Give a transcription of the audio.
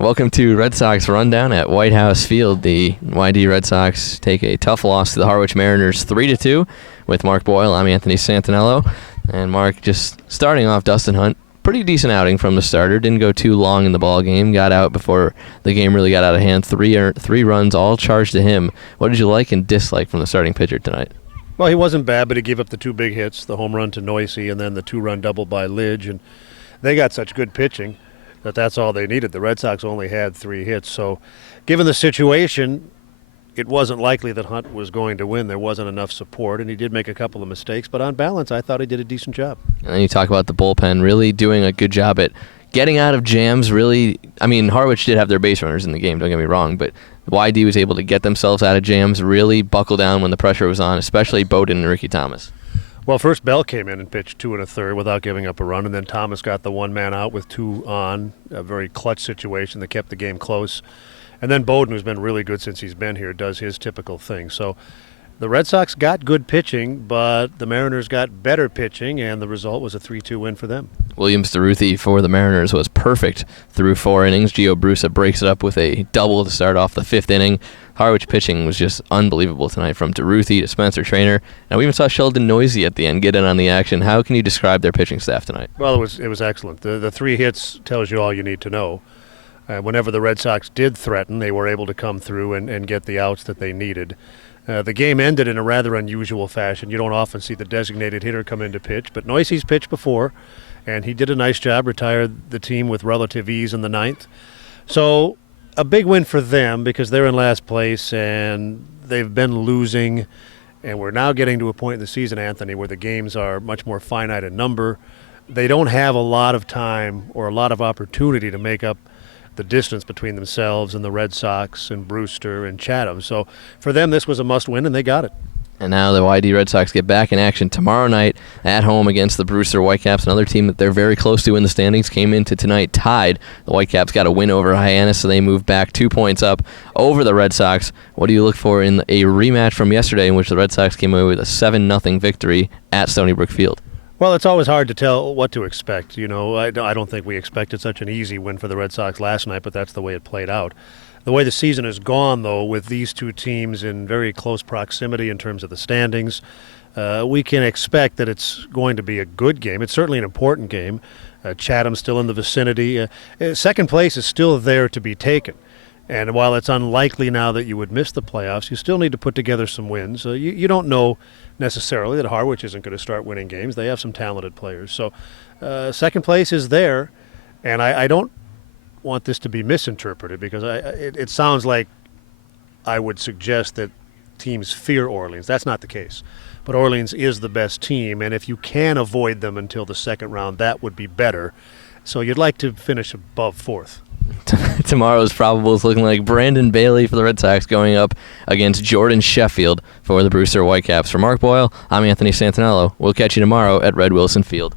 Welcome to Red Sox Rundown at White House Field. The YD Red Sox take a tough loss to the Harwich Mariners 3-2 with Mark Boyle. I'm Anthony Santinello. And Mark, just starting off, Dustin Hunt, pretty decent outing from the starter. Didn't go too long in the ball game. Got out before the game really got out of hand. Three runs, all charged to him. What did you like and dislike from the starting pitcher tonight? Well, he wasn't bad, but he gave up the two big hits, the home run to Noisy and then the two-run double by Lidge. And they got such good pitching that's all they needed. The Red Sox only had 3 hits. So given the situation, it wasn't likely that Hunt was going to win. There wasn't enough support, and he did make a couple of mistakes. But on balance, I thought he did a decent job. And then you talk about the bullpen really doing a good job at getting out of jams. Really, I mean, Harwich did have their base runners in the game, don't get me wrong, but YD was able to get themselves out of jams, really buckle down when the pressure was on, especially Bowden and Ricky Thomas. Well, first Bell came in and pitched 2 1/3 without giving up a run, and then Thomas got the one man out with 2 on, a very clutch situation that kept the game close. And then Bowden, who's been really good since he's been here, does his typical thing. So the Red Sox got good pitching, but the Mariners got better pitching, and the result was a 3-2 win for them. Williams DeRuthi for the Mariners was perfect through 4 innings. Gio Brusa breaks it up with a double to start off the 5th inning. Harwich pitching was just unbelievable tonight, from DeRuthi to Spencer Traynor. And we even saw Sheldon Noisy at the end get in on the action. How can you describe their pitching staff tonight? Well, it was excellent. The 3 hits tells you all you need to know. Whenever the Red Sox did threaten, they were able to come through and get the outs that they needed. The game ended in a rather unusual fashion. You don't often see the designated hitter come in to pitch, but Noisy's pitched before, and he did a nice job, retired the team with relative ease in the 9th. So a big win for them because they're in last place and they've been losing, and we're now getting to a point in the season, Anthony, where the games are much more finite in number. They don't have a lot of time or a lot of opportunity to make up the distance between themselves and the Red Sox and Brewster and Chatham. So for them, this was a must-win, and they got it. And now the YD Red Sox get back in action tomorrow night at home against the Brewster Whitecaps, another team that they're very close to in the standings. Came into tonight tied. The Whitecaps got a win over Hyannis, so they move back 2 points up over the Red Sox. What do you look for in a rematch from yesterday in which the Red Sox came away with a 7-0 victory at Stony Brook Field? Well, it's always hard to tell what to expect. You know, I don't think we expected such an easy win for the Red Sox last night, but that's the way it played out. The way the season has gone, though, with these two teams in very close proximity in terms of the standings, we can expect that it's going to be a good game. It's certainly an important game. Chatham's still in the vicinity. Second place is still there to be taken. And while it's unlikely now that you would miss the playoffs, you still need to put together some wins. You don't know necessarily that Harwich isn't going to start winning games. They have some talented players. So second place is there, and I don't want this to be misinterpreted because it sounds like I would suggest that teams fear Orleans. That's not the case. But Orleans is the best team, and if you can avoid them until the second round, that would be better. So you'd like to finish above 4th. Tomorrow's probable is looking like Brandon Bailey for the Red Sox going up against Jordan Sheffield for the Brewster Whitecaps. For Mark Boyle, I'm Anthony Santinello. We'll catch you tomorrow at Red Wilson Field.